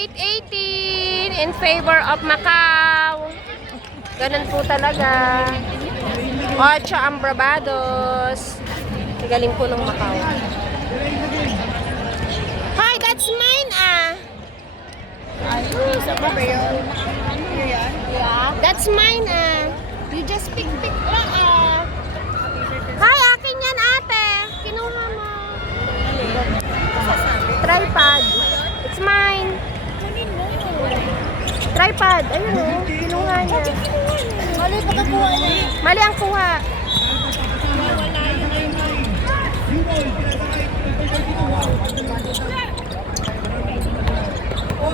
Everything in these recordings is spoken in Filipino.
8-18 in favor of Macau. Ganun po talaga. 8 ang Bravados. Galing po ng Macau. Hi, that's mine Isa pa ba yun? Ano yan? Yeah. That's mine You just pick lang Hi, akin yan ate. Kinuha mo. Tripod. It's mine. Tripod. Ayun o. Kinuha niya. Mali pa kakuha niya. Mali ang kuha.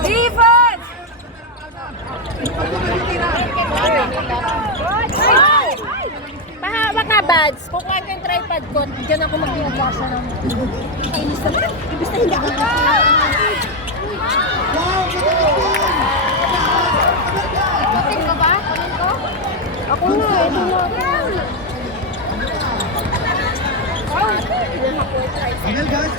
Defense! Pahawak nga, Bads. Kukuha ko yung tripod ko. Diyan ako mag-iagasa ng... Kainis na. Ibig na hindi ako Bakit ka ba? Kanin ko? Ako na. Ito na. Final guys.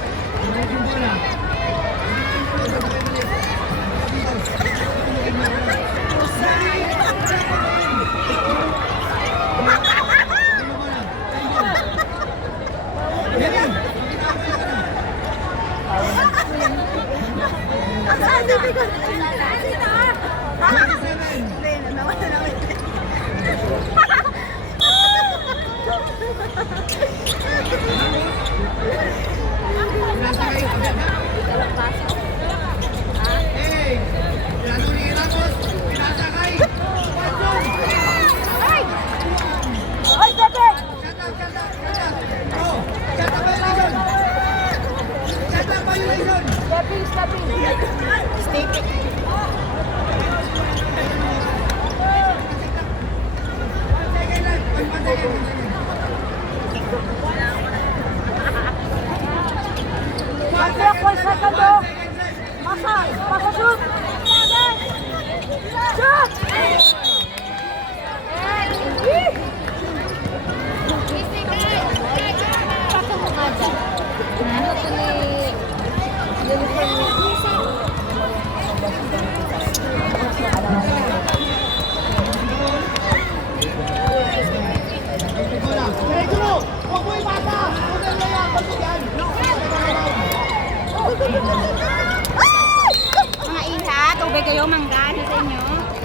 Mga iha, tubig kayo, mangga. Ano sa inyo?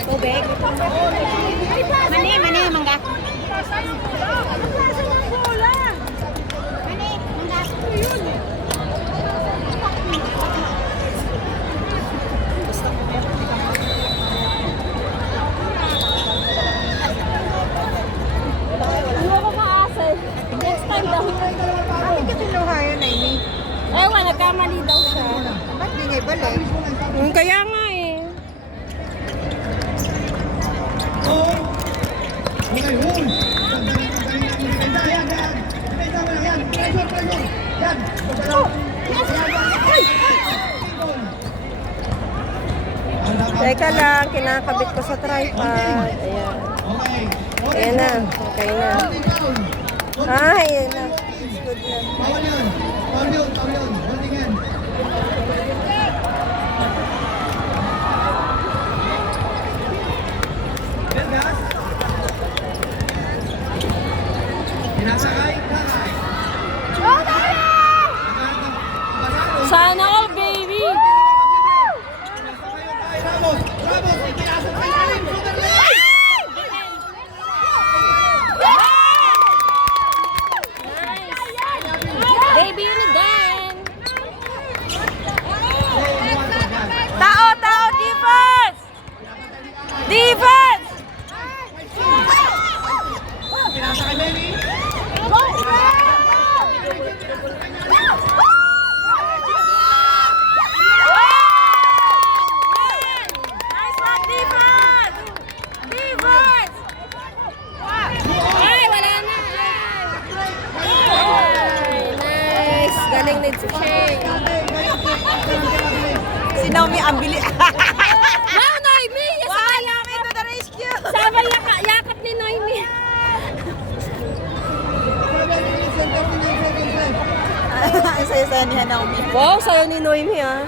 Tubig. Mani, mangga. Next time daw. Bakit ka tinuha yun, Amy? Ewan, nagkamali daw siya. Ba't di nga ibalik? Kaya nga eh. Okay, hold. Yan. Yan. Pressure. Yan. Teka lang, kinakabit ko sa tripod. Ayan. Okay. Ayan na. Okay na. Ayan na. Good na. Bawal yun. Holding yan. Yan, gas. Pinasakay. Sana all, baby! Ramos, ipinasok sa ilalim. Super lane. Baby, yun din! Tao! Defense! Defense! Pinasakay, baby. Nice one, defense! Defense! Ay, wala na! Ay, nice! Galing ni Shane. Si Naomi ang bili. Wow, Noemi! Naomi to the rescue! Sama yakap ni Noemi. Ang saya-saya ni Naomi. Wow, sayo ni Noemi ah.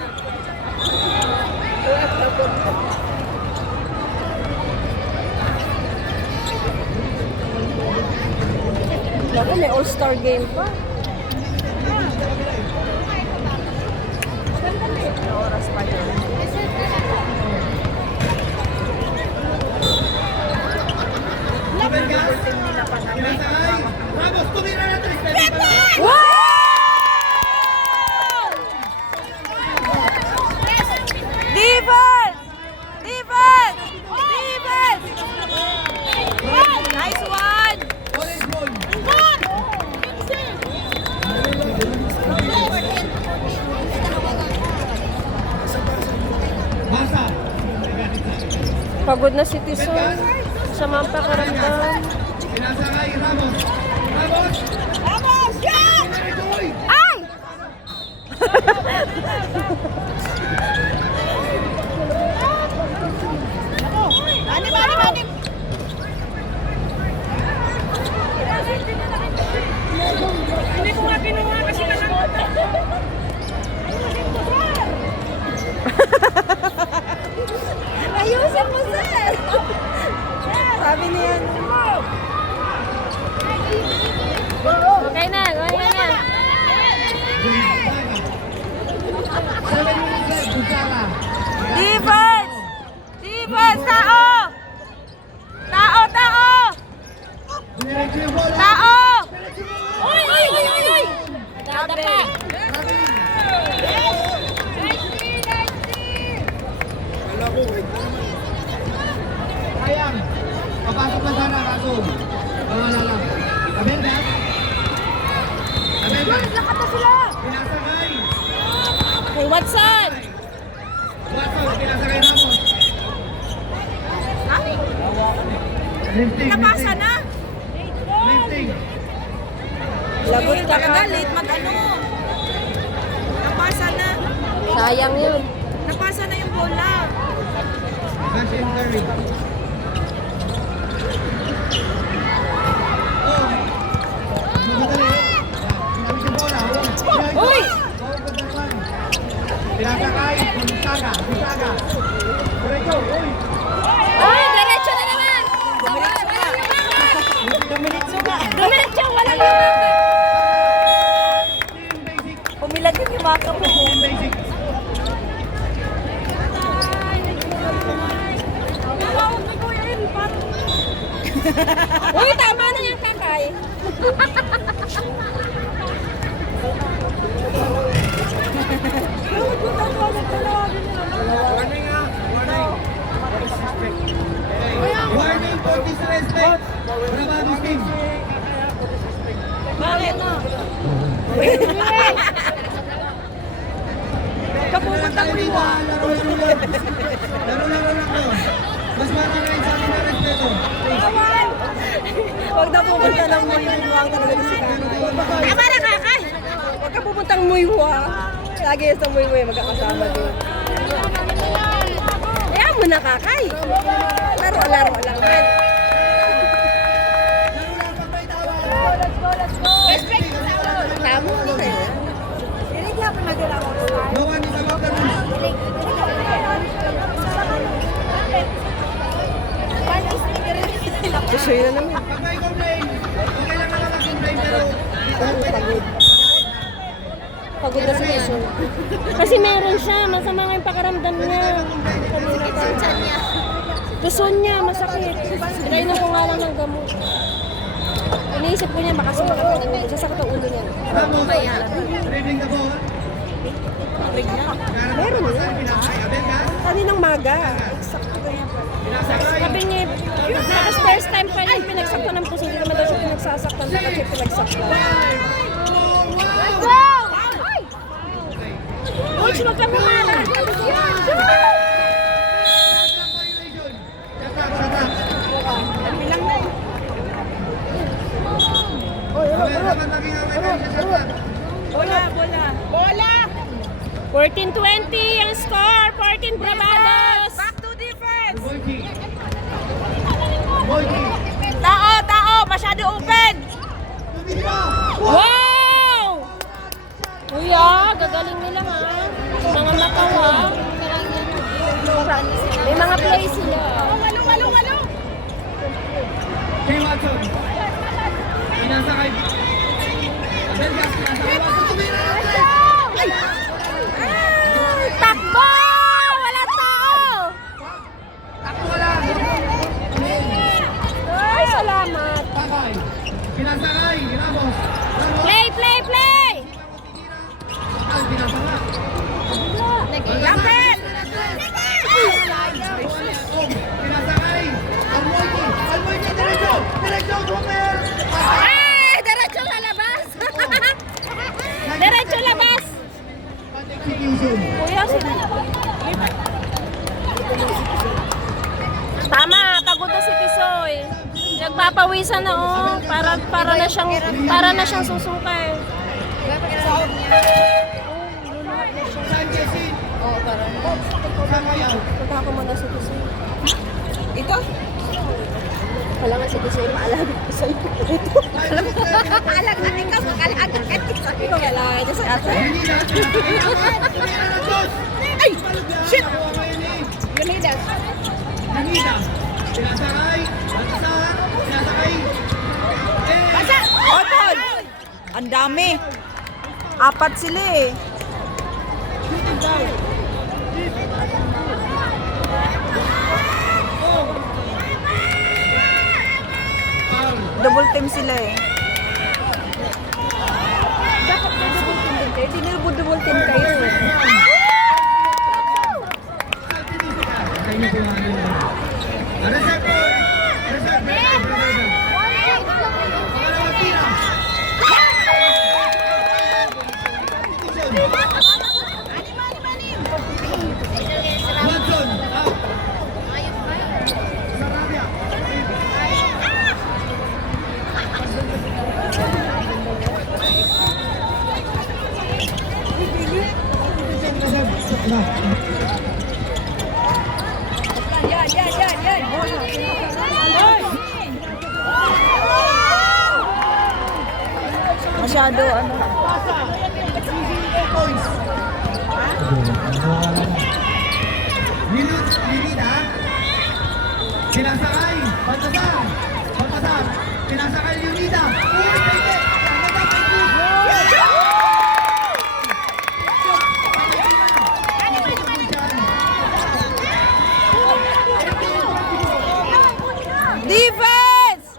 Naku, may all-star game pa. Ano oras pa yun? Ramos, tumira na 3. Defense! Defense! Defense! Nice one! Orange ball. Basa. Pagod na si Tison. Sa mga pakaramdam. Pinasakay, Ramos. Ramos! Ramos! Yan! Ay! Anim. Hindi ko nga kinuha kasi Ayusin mo, sir! Sabi niya. Okay na, okay na. 7 minutes left, Bujala. Defense! Defense! Tao! Tao! Tao! Diretso yung bola. Tao! Uy! Uy! Uy! Uy! Uy! Dadapa! Sayang. Papasok na sana, kaso. Wala lang. Abelga. Abelga. Lakat na sila! Pinasakay. Hey, Watson! Watson, pinasakay Ramos. Lifting, Napasa lifting. na. Lifting. Lagot ka Talaga, ka. late mag-ano. Napasa na. Sayang yun. Napasa na yung bola. Cash and carry. Oh. Magadali. Sinabi si bola. Uy! Pinasakay. Saga. Saga. Diretso. Uy. Uy! Diretso na naman! Dumiritso nga. Dumiretso! Walang lumaban! Team basic. Pumilag yung maka mo. Team basic. Uy! Tama na yung kakay! Warning for disrespect. Bravado's team. Kapupunta mo dito. Laro-laro lang. Laro-laro lang kayo. Mas marami sa akin na respeto. Huwag na pupunta ng muyuwang talaga si kakay. Tama na, kakay. Huwag ka pupuntang muyuwang. Lagi sa muyuwang magkakasama din. Kaya mo na kakay. Laro-laro lang. Tama na kayo. No one is above the rules. Gusto yun na naman. Pag may complain, okay lang naman mag-complain pero Pagod. Pagod na si Tison. Kasi meron siya. Masama nga yung pakaramdam niya. Gusto niya, masakit. Pinainom ko nga lang ng gamot. Iniisip ko niya, makasama ka ng ulo. Sasakit ang ulo niya. Ramos, dribbling the ball. Meron na. Pinasakay. Abelga. Kaninang maga. Pinasakay. Sabi niya, tapos first time pa niya pinagsaktan ng puso. Hindi naman daw siya pinagsasaktan. Dapat siya pinagsaktan. Wow! Ay! Uy, wag kang humarang. Bola. 14-20 ang score. 14 Bravados. Back to defense. Tao. Masyado open. Wow! Kuya, gagaling nila ha. Mga matawa. Pinasakay, Ramos. Ramos. Play, play, play! Al, pinasakay. Kapit! Pinasakay. Almoyki. Almoyki, diretso. Diretso, Homer. Ay! Diretso sa labas! Diretso labas! Execution. Kuya, sila. Tama, pagod na si Tisoy. Nagpapawisan na oh, para na siyang susukay. Sanchesin. Samayaw. Punta ko muna si Tisoy. Ito? Wala nga si Tisoy, maalala ko sa iyo. Alag na ikaw, makalaga ka. Ikaw wala ito sa ato. Ay! Shit! Unidas. Pinasakay. Bansa. Pinasakay. Basa! Otol! Ang dami. Apat sila eh. Double team sila eh. Dapat may double team din kayo. Hindi double team kayo. Reserve po. Reserve. Pangalawang tira. Watson. Out. Sarabia. Masyado ano. Pasa. Points. Linida. Pinasakay. Baltasar. Pinasakay Linida. Uy, pwede. Defense!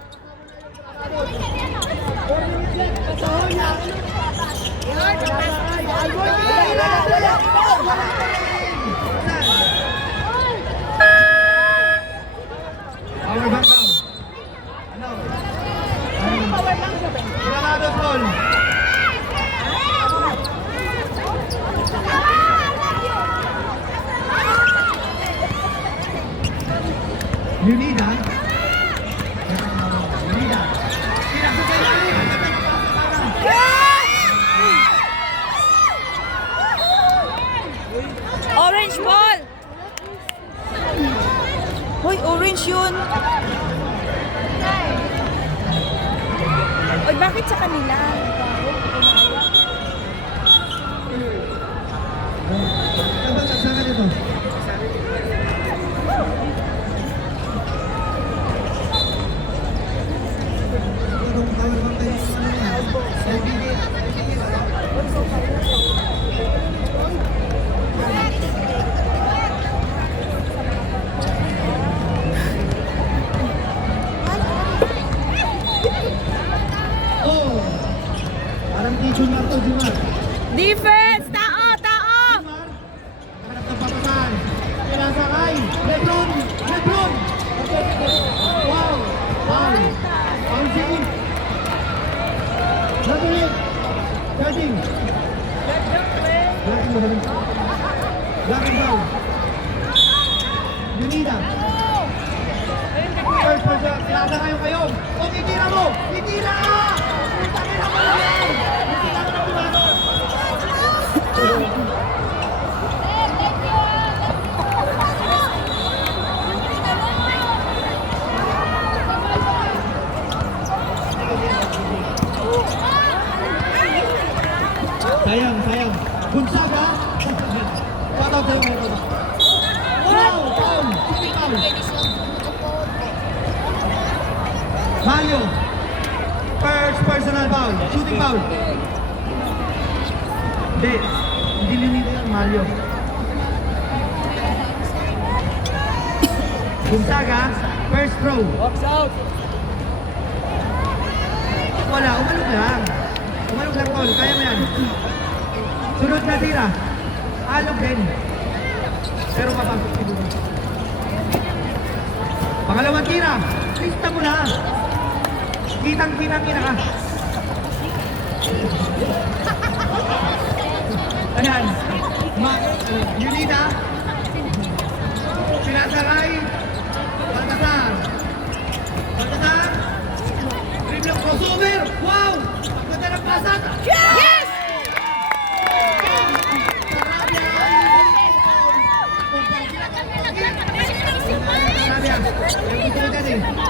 Power bank daw. Ano? Granado ball. Unida. Orange ball! Hoy, orange yun. Oy, bakit sa kanila? Saan ito? Oh! Parang teacher na to, Jimar. Defense! Tao! Tao! Harap ng papasan. Pinasakay. Lebron! Lebron! Wow! Wow! Foul team. Latin. Latin. Latin down. Unida. First person. Pinasakay kayo. O, titira mo! Titira ka! Titira mo lang yan! Titira mo lang bumato. Sayang. Gonzaga. Pataw tayo mga ito. Wow! Foul! Shooting foul. Mario. First personal foul. Shooting foul. Hindi linito yan, Mario. Gonzaga. First throw. Box out. wala, umalog lang. Umalog lang, Paul. Kaya mo yan. Sunod na tira. Alog din. Pero papasok siguro. Pangalawang tira. Lista mo na. Kitang-kitang ka. Ayan. Yunita. Sinasakay. Baltasar. Baltasar. Triple crossover. Wow! Ang ganda ng pasat. Yes!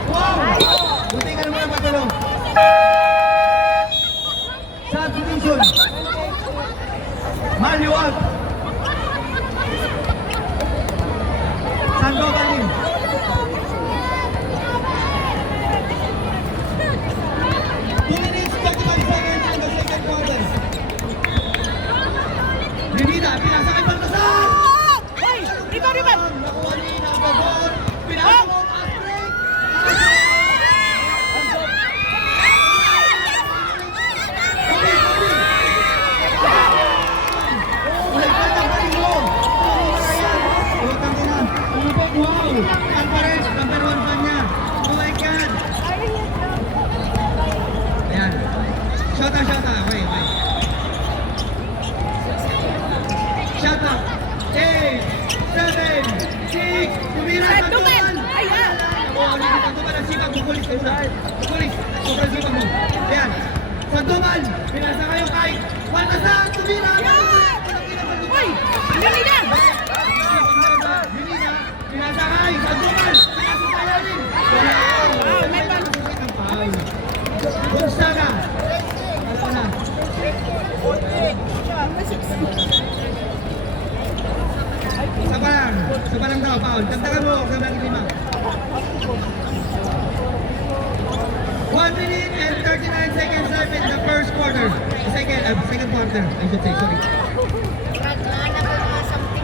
Wow! Buti ka naman ang matulong. Subdivision. Manual. Sandoval. 2 minutes, 35 seconds in the second quarter. Rinida, pinasa kay Baltasar! Hoy! Rebound! Nakuha ni Nabagor. Pinasa mo, Astrid! Ulit ka ng paling mo! Utang ka na! Umupit, wow! Alvarez, number 1 fan niya! Tuwaikan! Ayan. Shota! Okay. Shota! 8, 7, 6, tumira sa tuman! Ayan! Sa tuman ang sipag, bukulis ka muna. Bukulis, sobrang sipag mo. Ayan. Sa tuman, pinasa kayo kay Baltasar, tumira! Hoy! Yunida! Yunida, pinasa kay sa tuman, pinasa tayo din. Wow, may pag-usit ang foul. Gonzaga. Alam na. Isa pa lang daw, foul. Tagtagan mo, sa dati 5. 1 minute and 39 seconds left in the first quarter. Second quarter, I should say, sorry.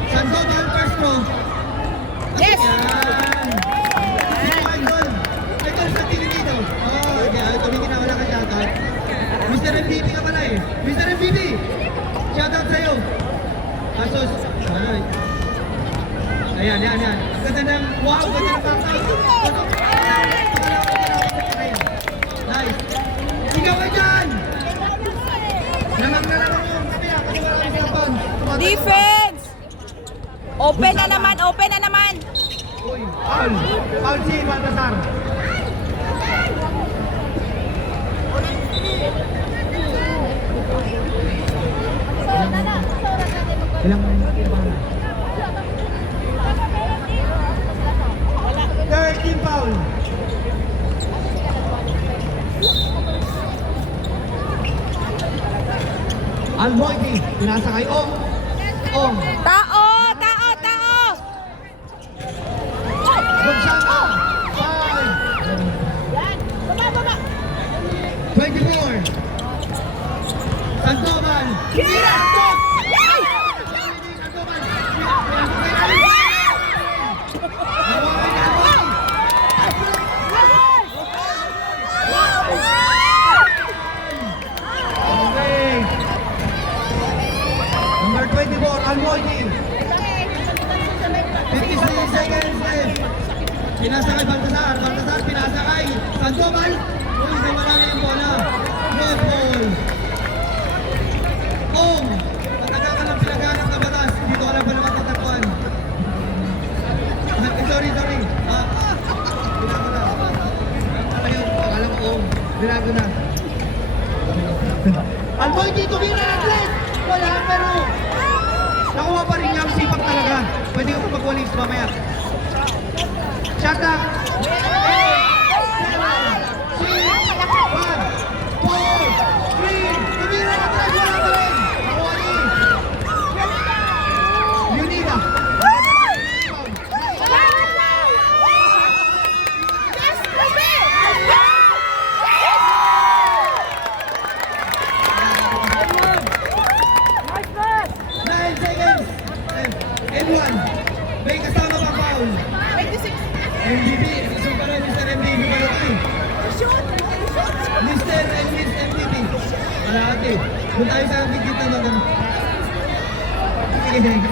Sandoval, first row. Yes! Yan. Idol. Idol sa tingin dito. Oh, yeah. Tumingin na, wala ka shoutout. Mr. MVP ka pala eh. Mr. MVP! Shoutout sa'yo. Asos. Ayan. Ang ganda ng, wow, ganda ng knockout. Nice. Ikaw ka dyan! Lamang na lang yung kapila. Kasi wala kang cellphone. Defense! Open na naman! Uy, foul si Baltasar. Ilang minutes ba? 13 foul. Almoiti, pinasa kay Ong. Tao! Gonzaga, 5. 24. Sandoval. Tira! Stop! Sandoval. Pinasok kay Ali. Okay. Number 24, Almoiti. 56 seconds left. Pinasa kay Baltasar. Baltasar, pinasa kay Sandoval. Uy, nawala na yung bola. Good ball. Ong, matagal ka ng pinaghanap na batas. Dito ka lang pa naman tatagpuan. Sorry. Binago na. Ayun, akala ko Ong. Binago na. Almoiti, tumira ng flat. Wala, pero nakuha pa rin niya ang sipak talaga. Pwede ko magwalis mamaya. Shut up! 8, 7, 6, 5, 4, 3, tumira na tayo na rin! Nakuha ni Yunida. MVP, susunod pa rin Mr. Okay. Doon tayo sa video na mag sige.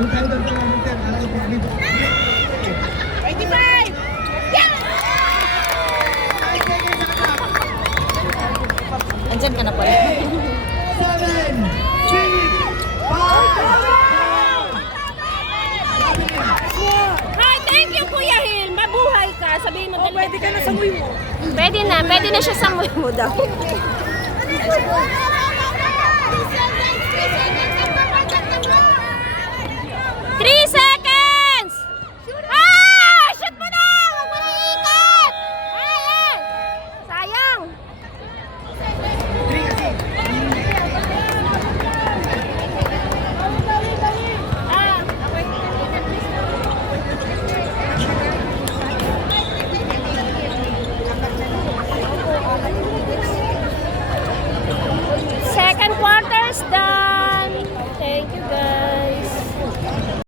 Doon tayo doon sa mga alam ko dito. 85! Yeah! 5 seconds sa clock. Andyan ka na pala. 7, 6, 5. Hi, thank you, Kuya Hil. Mabuhay ka. Sabihin mo, pwede ka na sa mo. Pwede na siya sa mo daw. 3 seconds!